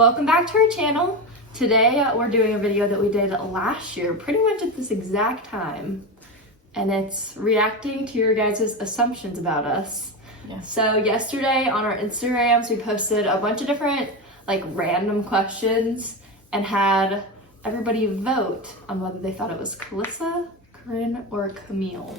Welcome back to our channel. Today we're doing a video that we did last year, pretty much at this exact time. And it's reacting to your guys' assumptions about us. Yeah. So yesterday on our Instagrams, we posted a bunch of different random questions and had everybody vote on whether they thought it was Calissa, Corinne, or Camille.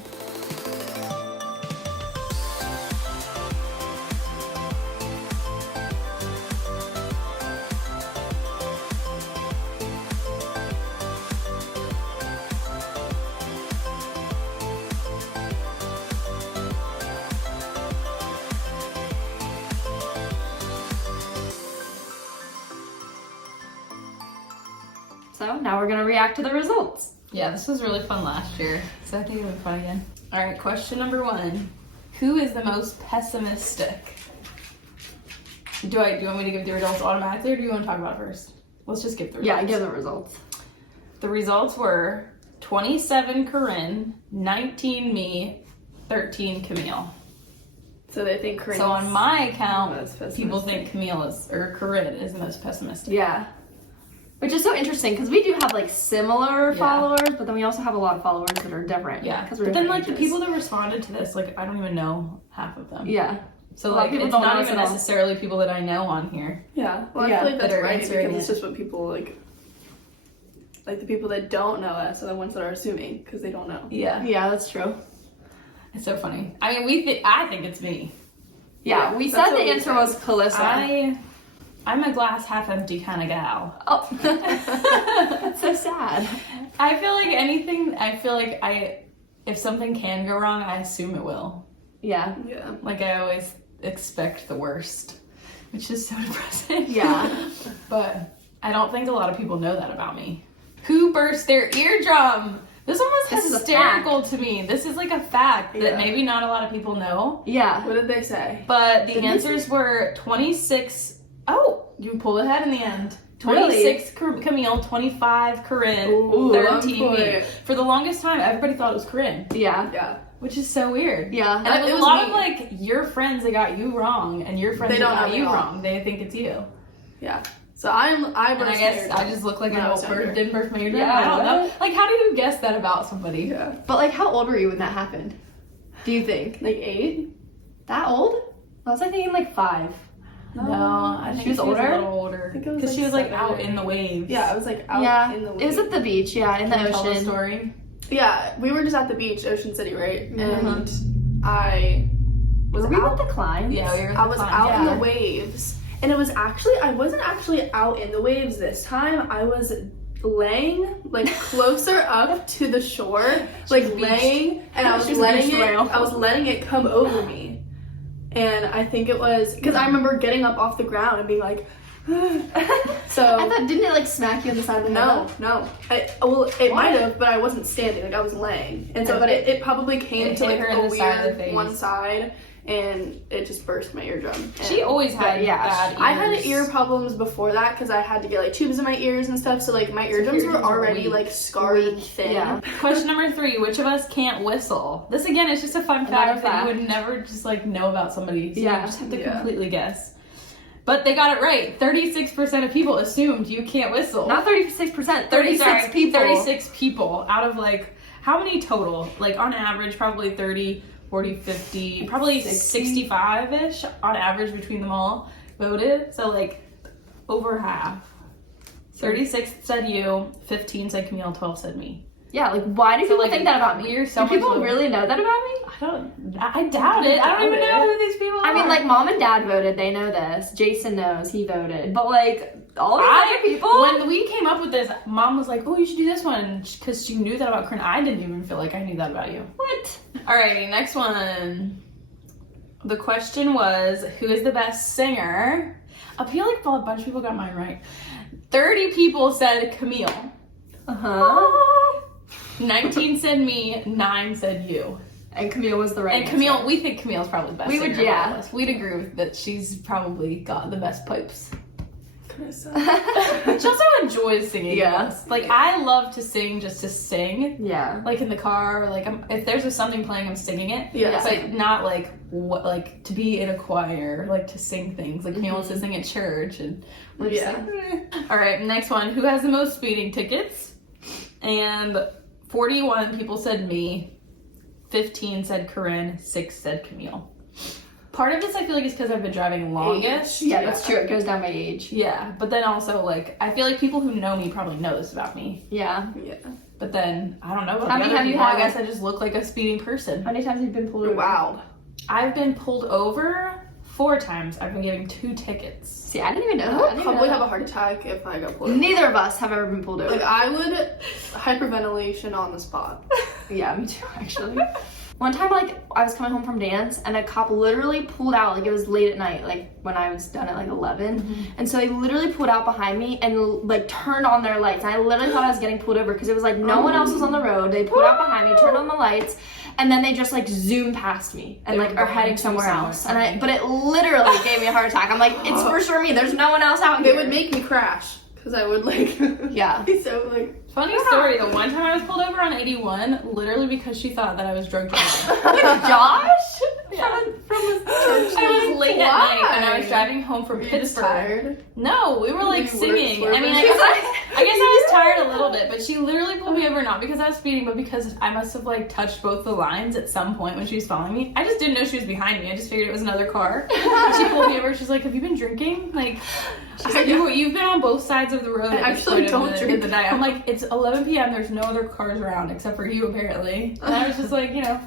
So now we're gonna react to the results. Yeah, this was really fun last year, so I think it'll be fun again. All right, question number 1. Who is the most pessimistic? Do you want me to give the results automatically, or do you want to talk about it first? Let's just give the results. Yeah, give the results. The results were 27 Corinne, 19 me, 13 Camille. So they think Corinne. So on my account, people think Corinne is the most pessimistic. Yeah. Which is so interesting because we do have similar followers, but then we also have a lot of followers that are different. Yeah. But then the people that responded to this, I don't even know half of them. Yeah. So it's not even necessarily people that I know on here. Yeah. Well, I feel like that's right because it's just what people like the people that don't know us are the ones that are assuming because they don't know. Yeah. Yeah, that's true. It's so funny. I mean, I think it's me. Yeah, we said the answer was Calissa. I'm a glass half empty kind of gal. Oh, that's so sad. I feel like if something can go wrong, I assume it will. Yeah. Yeah. I always expect the worst, which is so depressing. Yeah. But I don't think a lot of people know that about me. Who burst their eardrum? This one was hysterical to me. This is a fact that maybe not a lot of people know. Yeah. What did they say? But the answers were 26. Oh, you pulled ahead in the end. 26 Camille, 25 Corinne, 13 me. For the longest time, everybody thought it was Corinne. Yeah. Yeah. Which is so weird. Yeah. And it was a lot of your friends that got you wrong, and your friends that got you wrong. They think it's you. Yeah. So I guess I just look like I didn't burst my eardrum. Yeah, I don't know. How do you guess that about somebody? Yeah. But how old were you when that happened? Do you think? 8? That old? I was thinking 5. No, I think she was older. A little older because she was out in the waves. Yeah, I was out in the waves. It was at the beach. Yeah, in the ocean. Tell the story. Yeah, we were just at the beach, Ocean City, right? Mm-hmm. And I was. Were we at the climb? Yeah, we were. I was out in the waves, and I wasn't actually out in the waves this time. I was laying closer up to the shore, laying, and I was letting it come over me. And I think it was because I remember getting up off the ground and being like, so. I thought, didn't it smack you on the side of the head? No. It might have, but I wasn't standing. I was laying, and so, but it probably came to a weird one side, and it just burst my eardrum. And she always had bad ears. I had ear problems before that because I had to get tubes in my ears and stuff. So my eardrums were already scarred and thin. Yeah. Question number 3: which of us can't whistle? This again is just a fun fact that you would never just know about somebody. So you just have to completely guess. But they got it right. 36% of people assumed you can't whistle. Not 36%. 36 people. 36 people out of how many total? On average, probably 30. 40, 50, probably 65-ish on average between them all voted. So over half. 36 said you, 15 said Camille, 12 said me. Yeah, why do people think that about me? Do people really know that about me? I doubt it. I don't even know who these people are. I mean, Mom and Dad voted. They know this. Jason knows. He voted. But all these other people. When we came up with this, Mom was like, "Oh, you should do this one," because she knew that about Corinne. I didn't even feel like I knew that about you. What? Alrighty, next one. The question was, who is the best singer? I feel like a bunch of people got mine right. 30 people said Camille. 19 said me, 9 said you. And Camille was the right answer. We think Camille's probably the best singer. We'd agree with that she's probably got the best pipes. She also enjoys singing. Yeah. Like, I love to sing just to sing. Yeah. Like in the car, like if there's something playing, I'm singing it. Yeah. But not like like to be in a choir, like to sing things. Like Camille wants to sing at church, and we're just like, eh. All right, next one. Who has the most speeding tickets? And 41 people said me. 15 said Corinne. 6 said Camille. Part of this, I feel like, is because I've been driving longest. Yeah, that's true. It goes down by age. Yeah, but then also, like, I feel like people who know me probably know this about me. Yeah. Yeah. But then, I don't know. How many have you had? I guess I just look like a speeding person. How many times have you been pulled over? Wow. I've been pulled over 4 times. I've been given 2 tickets. See, I didn't even know I that. would probably have a heart attack if I got pulled over. Neither of us have ever been pulled over. Like, I would hyperventilation on the spot. Yeah, me too, actually. One time, like, I was coming home from dance, and a cop literally pulled out, like, it was late at night, like, when I was done at, like, 11. And so they literally pulled out behind me and, like, turned on their lights. And I literally thought I was getting pulled over because it was, like, no one else was on the road. They pulled out behind me, turned on the lights, and then they just, like, zoomed past me and, like, are heading somewhere else. But it literally gave me a heart attack. I'm like, it's for sure me. There's no one else out here. They would make me crash because I would, like, yeah. be so, like... Funny story, the one time I was pulled over on 81, literally because she thought that I was drunk driving. With Josh? Yeah. From the church. I was late at Why? night and I was driving home from Were you just Pittsburgh. tired? No, we were like You were singing. I mean, slurping? I guess I was tired a little bit, but she literally pulled me over not because I was speeding, but because I must have like touched both the lines at some point when she was following me. I just didn't know she was behind me. I just figured it was another car. And she pulled me over. She's like, "Have you been drinking?" Like, she's like, "You've been on both sides of the road." I actually don't drink. The night. I'm like, it's 11 p.m. There's no other cars around except for you apparently. And I was just like, you know.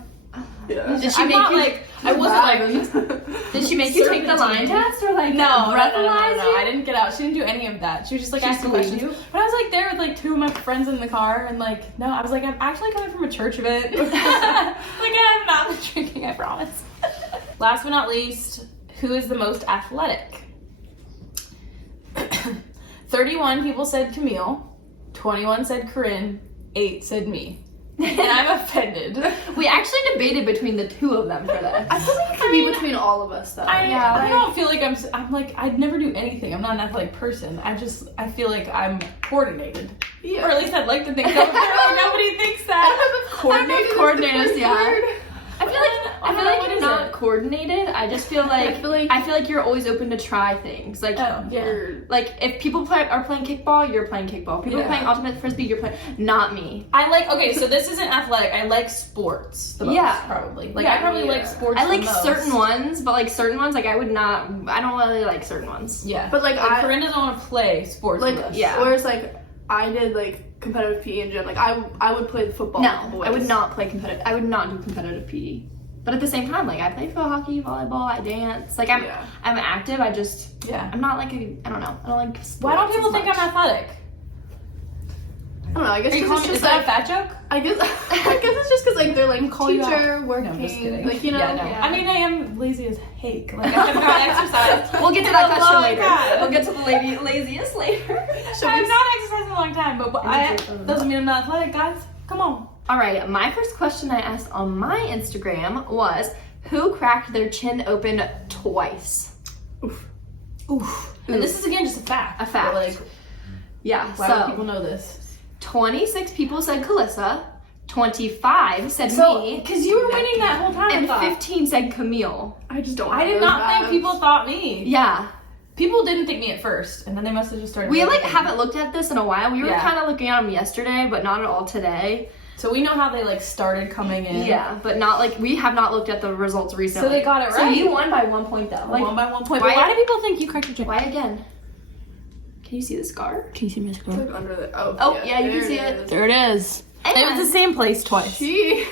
Yeah. Did she I'm make not you? like I wasn't like. Did she make you take the line test or like No, breathalyze I you? didn't get out. She didn't do any of that. She was just like She asking schooled questions. you? But I was like there with like 2 of my friends in the car, and like no, I was like I'm actually coming from a church event. Like I'm not been drinking, I promise. Last but not least, who is the most athletic? 31 people said Camille, 21 said Corinne, 8 said me. And I'm offended. We actually debated between the 2 of them for this. I feel like it could be between all of us, though. I don't feel like I'm like, I'd never do anything. I'm not an athletic person. I feel like I'm coordinated. Yeah. Or at least I'd like to think so. Apparently nobody thinks that. Coordinators, yeah. I feel like what you're is not it? coordinated. I just feel like I feel like you're always open to try things. Like like if people are playing kickball, you're playing kickball. People are playing ultimate frisbee, you're playing. Not me. I like, okay, so this isn't athletic. I like sports the most, probably. Like, I probably like sports I like the most. certain ones, but like certain ones, like I don't really like certain ones. Yeah. But like Corinne doesn't want to play sports like, with us. yeah. Whereas like I did like competitive PE and gym. Like I would play football. No, I would not play competitive. I would not do competitive PE. But at the same time, like I play field hockey, volleyball, I dance. Like I'm active. I just I'm not like I don't know. I don't like sports. Why don't people think I'm athletic? I don't know. I guess Are you it's calling, just is that like a fat joke? I guess it's just because like they're like Call you teacher working. No, I'm just kidding. Like you know. Yeah, no. I mean, I am lazy as heck. Like I have not exercised. We'll get to that in a question long later. time. We'll get to the laziest later. I've not exercised in a long time, but doesn't mean I'm not athletic, guys. Come on. All right, my first question I asked on my Instagram was, who cracked their chin open twice? Oof. And this is again just a fact. A fact. But, like, Yeah, why so would people know this? 26 people said Calissa, 25 said So, me, because you were winning that whole time, and I thought. 15 said Camille. I just don't. I did not think people thought me. Yeah. People didn't think me at first, and then they must have just started. We like thinking. haven't looked at this in a while. We were Yeah. kind of looking at them yesterday, but not at all today. So we know how they like started coming in. Yeah, but not like we have not looked at the results recently. So they got it So right. you won by 1 point though. Like, 1 by 1 point. why- But why do people think you cracked your chin? why again? Can you see the scar? Can you see my scar? Like under the Oh, yeah, you can there see it. There it is. And It was the same place twice. She.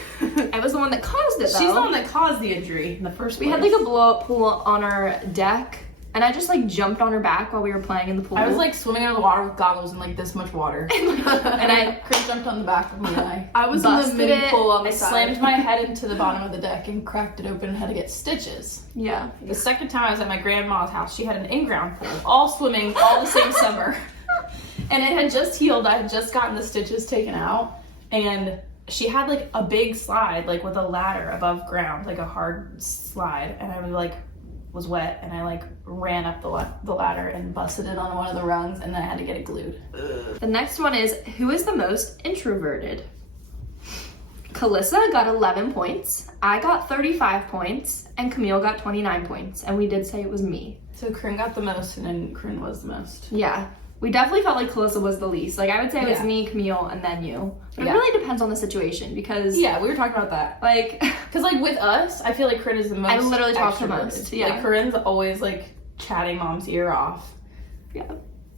I was the one that caused it though. She's the one that caused the injury in the first We place. had like a blow up pool on our deck, and I just like jumped on her back while we were playing in the pool. I was like swimming under the water with goggles and like this much water. And Chris jumped on the back of me and I was in the busted mini it. pool on I the side. slammed my head into the bottom of the deck and cracked it open and had to get stitches. yeah. The second time I was at my grandma's house, she had an in-ground pool, all swimming, all the same summer. And it had just healed. I had just gotten the stitches taken out. And she had like a big slide, like with a ladder above ground, like a hard slide. And I was like was wet, and I like ran up the ladder and busted it on one of the rungs, and then I had to get it glued. The next one is, who is the most introverted? Calissa got 11 points, I got 35 points, and Camille got 29 points, and we did say it was me. So Corinne got the most, and then Corinne was the most. Yeah. We definitely felt like Calissa was the least. Like, I would say it was Yeah. me, Camille, and then you. But it Yeah. really depends on the situation, because... Yeah, we were talking about that. Like... Because, like, with us, I feel like Corinne is the most I literally talk the extroverted. most, yeah. Like, Corinne's always, like, chatting mom's ear off. Yeah.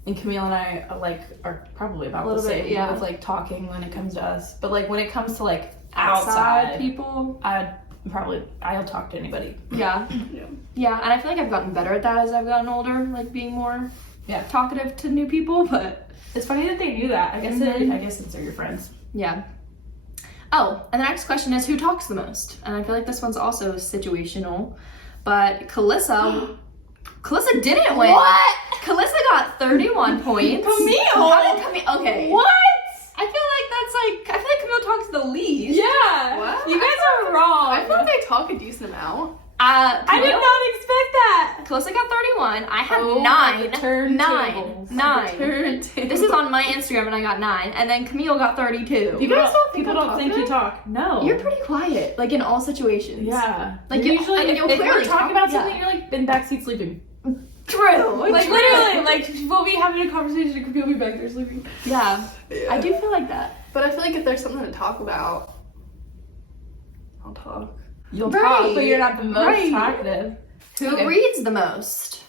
And Camille and I, like, are probably about the same with, like, talking when it comes to us. But, like, when it comes to, like, outside people... I'll talk to anybody. Yeah. Yeah, and I feel like I've gotten better at that as I've gotten older, like, being more talkative to new people, but... It's funny that they knew that. I guess they're your friends. Yeah. Oh, and the next question is, who talks the most? And I feel like this one's also situational, but Calissa didn't win. What? Calissa got 31 points. Camille? How did Camille? Okay. What? I feel like Camille talks the least. Yeah. What? You guys are wrong. I feel like I talk a decent amount. I did not expect that. Calissa got 31. I had Oh, 9. the turntables. 9. This is on my Instagram, and I got 9. And then Camille got 32. You guys don't think people I'm don't think you talkative? talk. No. You're pretty quiet, like in all situations. Yeah. Like, You're you- usually, I mean, you'll if we're clearly talking talk- about yeah. something, you're like in backseat sleeping. True. Like literally, like we'll be having a conversation and we'll be back there sleeping. Yeah. I do feel like that. But I feel like if there's something to talk about, I'll talk. You'll Right. talk, but you're not the most Right. talkative. Who reads the most?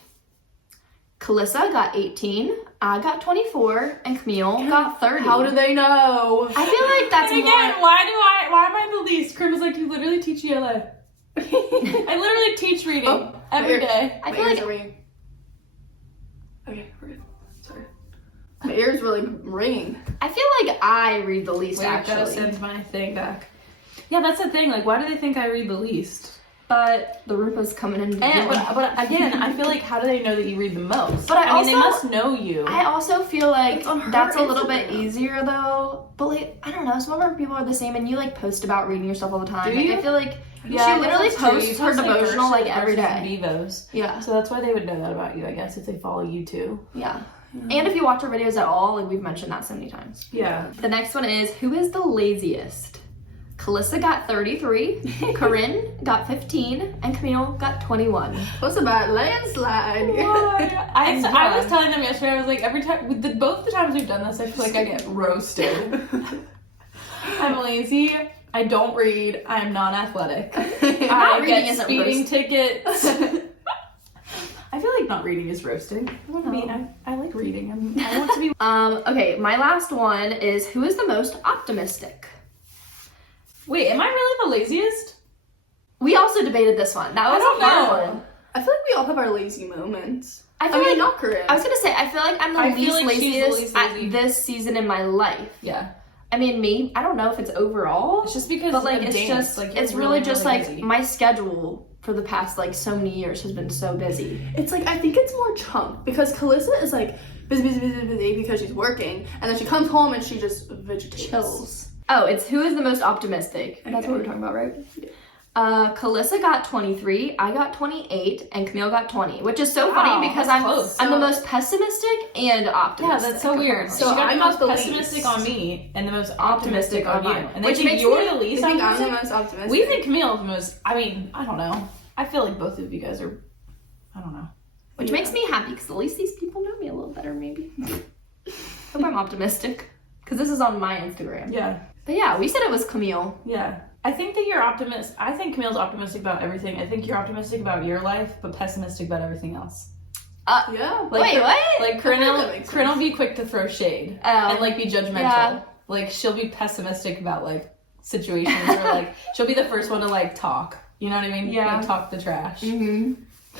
Calissa got 18, I got 24, and Camille got 30. How do they know? I feel like that's And again, more... why am I the least? Corinne was like, you literally teach ELA. I literally teach reading every day. I My feel ears like... are ringing. Okay, we're good. Sorry. My ears really ringing. I feel like I read the least, Wait, I gotta actually. send my thing back. Yeah, that's the thing. Like, why do they think I read the least? But the Roompa's coming in. But again, I feel like, how do they know that you read the most? But I mean, they also- must know you. I also feel like It's on her that's a little bit Instagram. easier, though. But, like, I don't know. Some of our people are the same, and you, like, post about reading your stuff all the time. Do Like, you? I feel like Yeah, she literally that's true. posts You her post, like, devotional, like, verses every day. and Vivos. Yeah. So that's why they would know that about you, I guess, if they follow you too. Yeah. And if you watch our videos at all, like, we've mentioned that so many times. Yeah. The next one is, who is the laziest? Calissa got 33, Corinne got 15, and Camille got 21. What's about landslide? I was telling them yesterday, I was like, every time, with both the times we've done this, I feel like I get roasted. I'm lazy, I don't read, I'm non-athletic. I reading get isn't speeding roast- tickets. I feel like not reading is roasting. I like reading. I want to be. Okay, my last one is, who is the most optimistic? Wait, am I really the laziest? We also debated this one. That was don't a hard know. one. I feel like we all have our lazy moments. I I feel mean, like not Corinne. I was gonna say, I feel like I'm the I feel least like she's the laziest least at lazy. this season in my life. Yeah. I mean, maybe, I don't know if it's overall, It's just because but like of it's dance, just, like, you're it's really just like lazy. my schedule for the past like so many years has been so busy. It's like, I think it's more chunk because Calissa is like busy because she's working, and then she comes home and she just vegetates. Chills. Oh, it's who is the most optimistic. That's Okay. what we're talking about, right? Calissa got 23, I got 28, and Camille got 20, which is so Wow, funny because that's I'm close. I'm the most pessimistic and Yeah, optimistic. that's so weird. So So she got I'm the most not the pessimistic least. on me and the most optimistic on you. mine. And they Which think makes you're me- the You least think I'm optimistic? the most optimistic? We think Camille's the most, I mean, I don't know. I feel like both of you guys are, I don't know. Which makes me happy because at least these people know me a little better, maybe. Hope I'm optimistic because this is on my Instagram. Yeah. But yeah, we said it was Camille. Yeah. I think that you're optimist. I think Camille's optimistic about everything. I think you're optimistic about your life, but pessimistic about everything else. Yeah. Like, Wait, what? Like, that Corinne makes will be quick to throw shade Oh. and, like, be judgmental. Yeah. Like, she'll be pessimistic about, like, situations or, like, she'll be the first one to, like, talk. You know what I mean? Yeah. Like, talk the trash. Mm-hmm.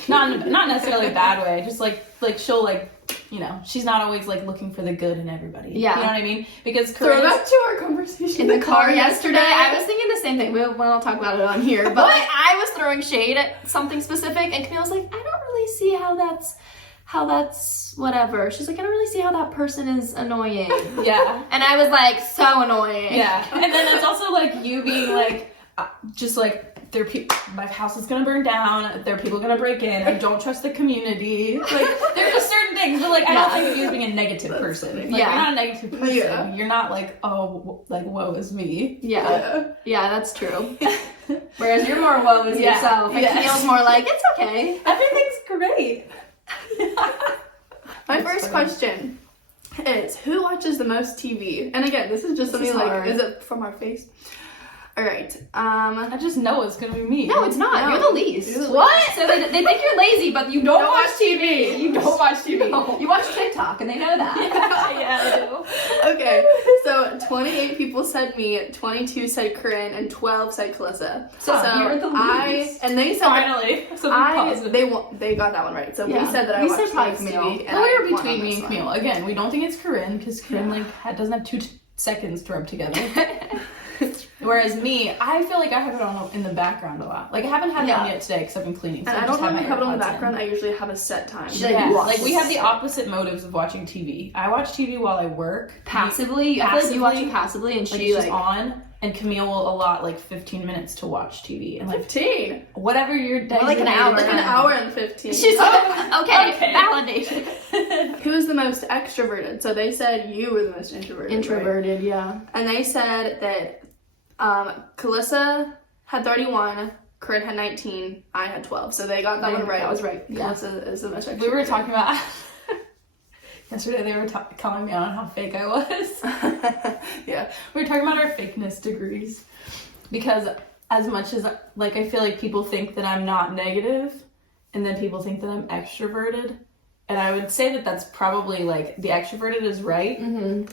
Not necessarily a bad way. Just, like she'll, like, you know, she's not always, like, looking for the good in everybody. Yeah. You know what I mean? Because Throw Corinne's... back to our conversation In the car yesterday, I was thinking the same thing. We won't talk about it on here, but like I was throwing shade at something specific, and Camille was like, "I don't really see how that's whatever." She's like, "I don't really see how that person is annoying," Yeah. and I was like, "So annoying." Yeah. And then it's also, like, you being, like, just, like, my house is gonna burn down. There are people gonna break in. I don't trust the community. Like, there's just certain things, but like, I don't think of you as being a negative person. Like, you're not a negative person. Yeah. You're not like, oh, like, woe is me. Yeah, that's true. Whereas you're more woe is yourself, and Camille's more like, it's okay. Everything's great. My first question is, who watches the most TV? And again, this is just something like, is it from our face? All right. I just know it's gonna be me. No, it's not. No. You're the least. What? So they think you're lazy, but you don't watch TV. You don't watch TV. No. You watch TikTok, and they know that. Yeah, I do. Okay, so 28 people said me, 22 said Corinne, and 12 said Calissa. So you're the least. And they said finally something positive. They got that one right. So we said that we I watched probably TV. And we're between me and Camille. Again, we don't think it's Corinne because Corinne doesn't have 2 seconds to rub together. Whereas me, I feel like I have it on in the background a lot. Like, I haven't had it on yet today because I've been cleaning. So and I don't really have it on the background. I usually have a set time. Like, we have the opposite motives of watching TV. I watch TV while I work. Passively. I feel like you watch it passively, and she's just on. And Camille will allot like 15 minutes to watch TV. And like 15? Whatever your day. Like an hour. Like an hour and 15. She's okay. Validation. Who is the most extroverted? So they said you were the most introverted. Introverted, right? Yeah. And they said that Calissa had 31, Corinne had 19, I had 12. So they got that one right. That was right. Calissa is the most extroverted. We were talking about yesterday. They were calling me on how fake I was. Yeah, we were talking about our fakeness degrees because as much as like I feel like people think that I'm not negative, and then people think that I'm extroverted. And I would say that that's probably, like, the extroverted is right,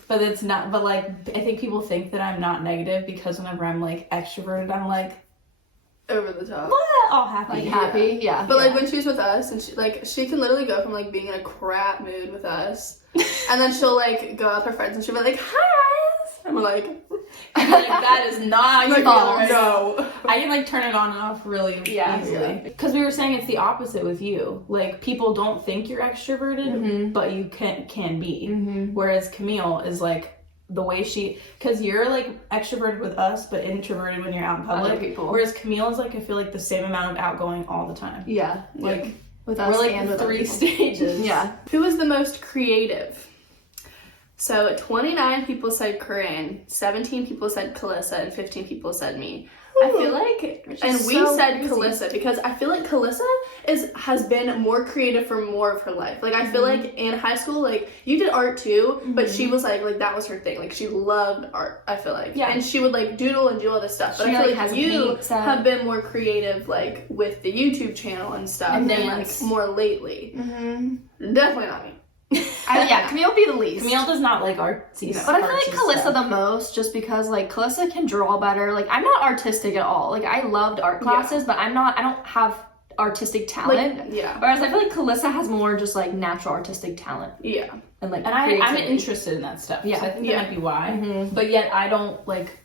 but it's not, but, like, I think people think that I'm not negative because whenever I'm, like, extroverted, I'm, like, over the top. What? All happy. Like, happy, yeah. But, like, when she's with us, and she can literally go from, like, being in a crap mood with us, and then she'll, like, go out with her friends, and she'll be like, hi, guys! And we're like, that is not your fault. No. I can like turn it on and off really easily. Because we were saying it's the opposite with you. Like, people don't think you're extroverted, but you can be. Whereas Camille is like the way because you're like extroverted with us, but introverted when you're out in public. Other people. Whereas Camille is like, I feel like the same amount of outgoing all the time. Yeah. Like with us, we're like and with 3 stages. Yeah. Who was the most creative? So 29 people said Corinne, 17 people said Calissa, and 15 people said me. I feel like, and we said Calissa because I feel like Calissa has been more creative for more of her life. Like, I feel like in high school, like, you did art too, but she was like that was her thing. Like, she loved art, I feel like. Yeah. And she would like doodle and do all this stuff. But I feel like you have been more creative, like, with the YouTube channel and stuff, and like more lately. Definitely not me. Camille would be the least. Camille does not like artsy stuff. But I feel like Calissa the most, just because like Calissa can draw better. Like, I'm not artistic at all. Like, I loved art classes, but I don't have artistic talent. Like, Whereas I feel like Calissa has more just like natural artistic talent. Yeah. And like, I'm interested in that stuff. Yeah. So I think that might be why. But yet I don't like.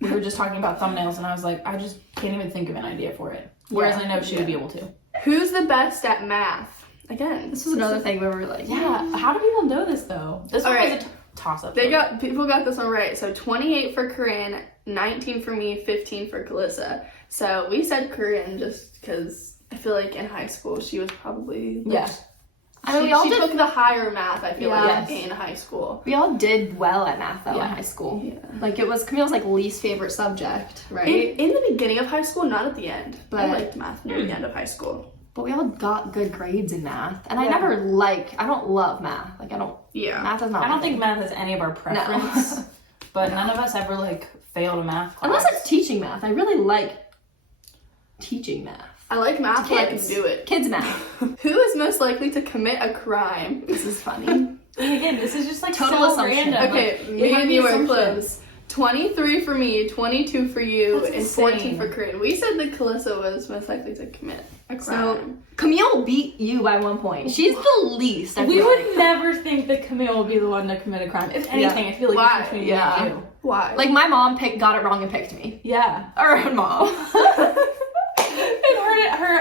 We were just talking about thumbnails, and I was like, I just can't even think of an idea for it. Whereas I know she would be able to. Who's the best at math? Again, this is another thing where we're like, how do people know this though? This one was a toss-up. People got this one right. So 28 for Corinne, 19 for me, 15 for Calissa. So we said Corinne just because I feel like in high school she was probably I mean, she took the higher math, I feel like, in high school. We all did well at math, though, in high school. Yeah. Like, it was Camille's, like, least favorite subject, right? In the beginning of high school, not at the end. But I liked math near the end of high school. But we all got good grades in math. And I don't love math. Like, math is not I don't think math is any of our preference. No. But none of us ever, like, failed a math class. Unless it's teaching math. I really like teaching math. I like math, but I can do it. Kids math. Who is most likely to commit a crime? This is funny. And again, this is just like total so random. Okay, like, me and you are close. 23 for me, 22 for you, and 14 for Corinne. We said that Calissa was most likely to commit a crime. So Camille beat you by 1 point. She's the least. We would never think that Camille would be the one to commit a crime. If anything, I feel like it's between you and you. Why? Like, my mom got it wrong and picked me. Yeah. Or her mom.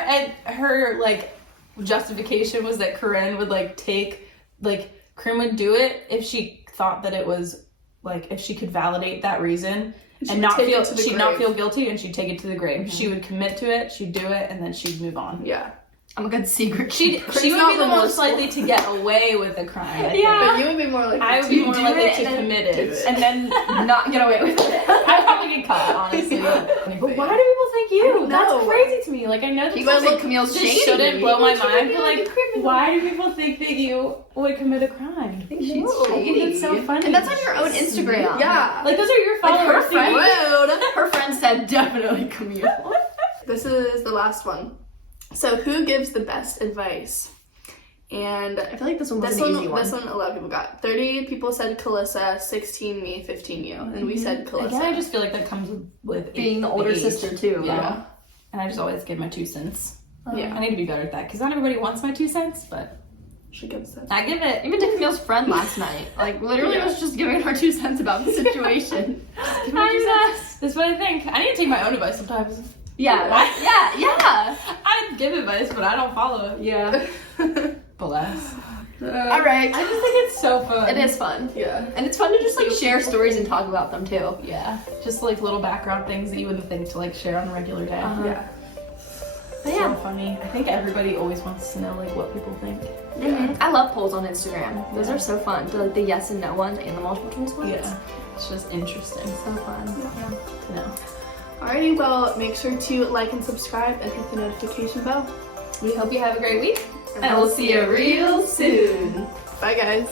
And her like justification was that Corinne would like take, like, Corinne would do it if she thought that it was like if she could validate that reason She and would not take feel, it to the she'd not grave. feel guilty, and she'd take it to the grave. She would commit to it, she'd do it, and then she'd move on. Yeah. I'm a good secret. She would be not the most remorseful. likely to get away with a crime. I think. But you would be more like I would be more do likely it to and then commit do it. it. and then not get away with it. I'd probably get caught, honestly. But why do people think I you? don't That's know. crazy to me. Like, I know that People think Camille's this shady. shouldn't blow my People mind, treat but me like like, a criminal. why do people think that you would commit a crime? She's No. shady. It's so funny. And that's on your own Instagram. Yeah. Like, those are your Like, her followers. friend- Rude. Her friend said definitely Camille. This is the last one. So who gives the best advice? And I feel like this one was this an one, easy one. this one, a lot of people got. 30 people said Calissa, 16 me, 15 you, and we said Calissa. Again, I just feel like that comes with Being the older age. sister too. Yeah. And I just always give my 2 cents. Yeah. I need to be better at that because not everybody wants my 2 cents, but She gives it. I give it. Even to Camille's friend last night. Like, literally Yeah. was just giving her 2 cents about the situation. Give my 2 cents. That's what I think. I need to take my own advice sometimes. Yeah. Yeah. I give advice, but I don't follow it. Yeah. Bless. All right. I just think it's so fun. It is fun. Yeah. And it's fun to just like share stories and talk about them too. Yeah. Just like little background things that you wouldn't think to like share on a regular day. Uh-huh. Yeah. But So yeah. funny. I think everybody always wants to know like what people think. Mhm. I love polls on Instagram. Those are so fun. Like the yes and no ones and the multiple choice ones. Yeah. It's just interesting So fun. Yeah. to know. Alrighty, well, make sure to like and subscribe and hit the notification bell. We hope you have a great week. And we'll see you real soon. Bye, guys.